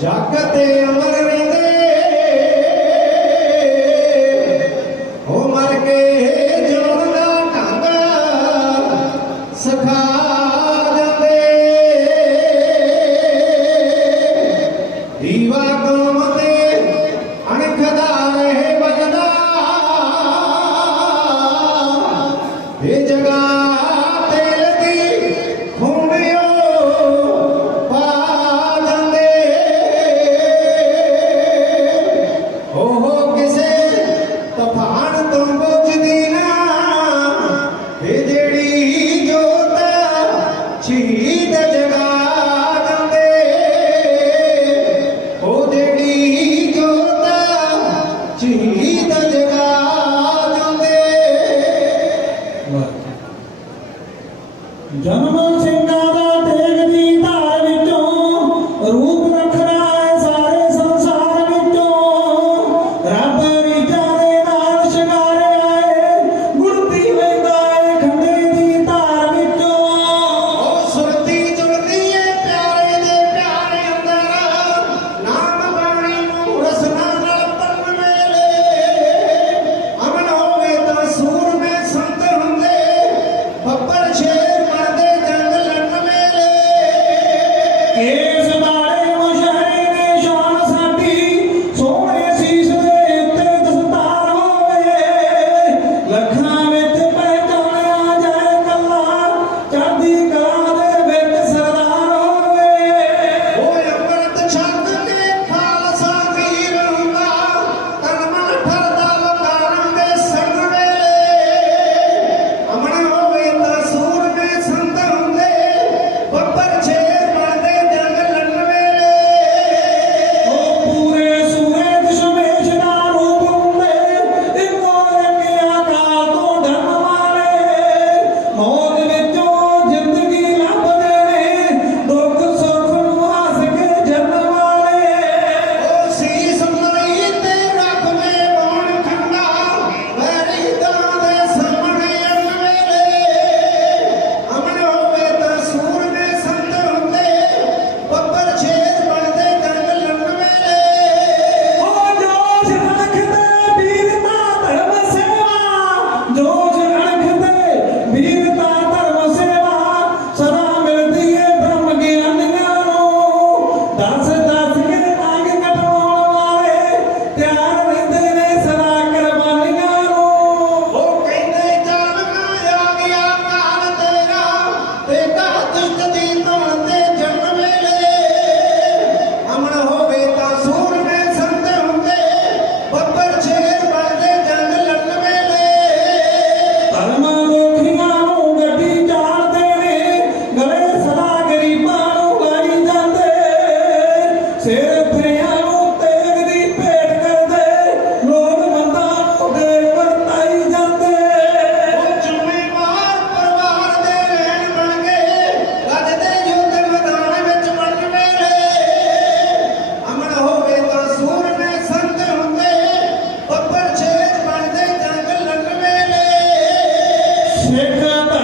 ಜಗತ್ತೇ ಅಮರವಿದೆ quê? Exactly.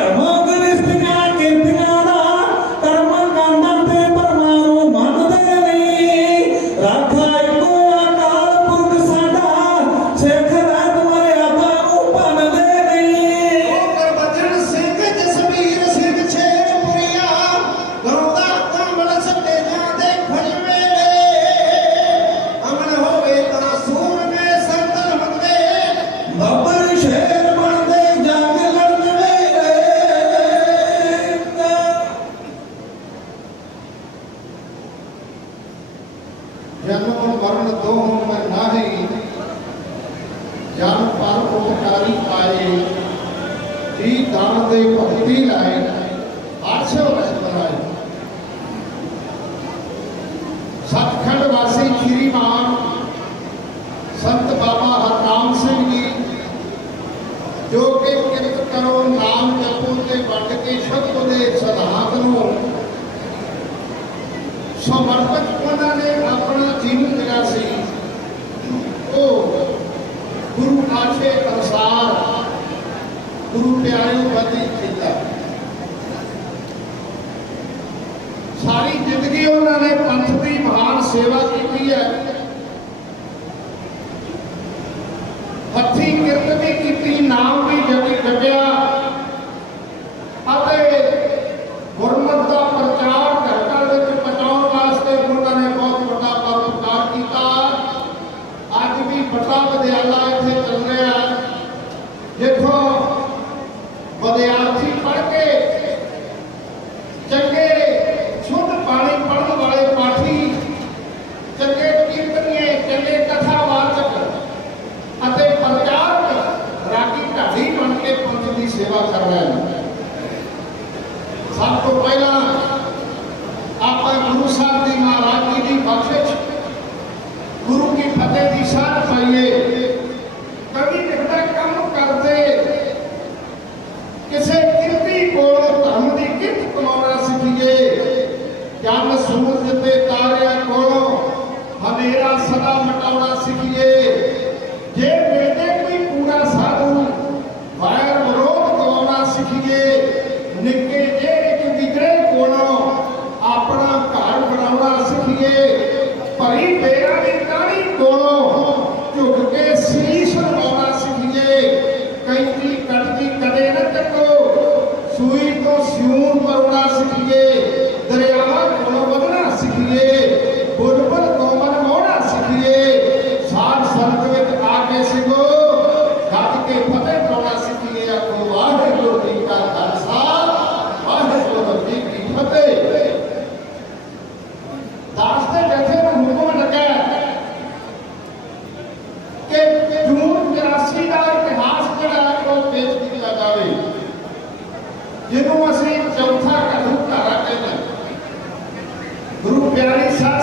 भी दान दे, भक्ति लाए आशे താണത്തെ बनाए। सतखंड वासी खीरी महान संत बाबा हरनाम सिंह जी, जो कि कृत करो नाम जपो ते बट के शब्द दे सिद्धांत को समर्पित उन्होंने ਪਿਆਰਿਓ ਬਦੀ ਕੀਤਾ। ਸਾਰੀ ਜ਼ਿੰਦਗੀ ਉਹਨਾਂ ਨੇ ਪੰਥ ਦੀ ਮਹਾਨ ਸੇਵਾ ਕੀਤੀ ਹੈ। ਉਹ ਪੇਸ਼ ਕੀਤਾ ਜਾਵੇ ਜਿਹਨੂੰ ਅਸੀਂ ਚੌਥਾ ਕਦਮ ਧਾਰਾ ਕਹਿੰਦੇ ਗੁਰੂ ਪਿਆਰੇ ਸਾਧ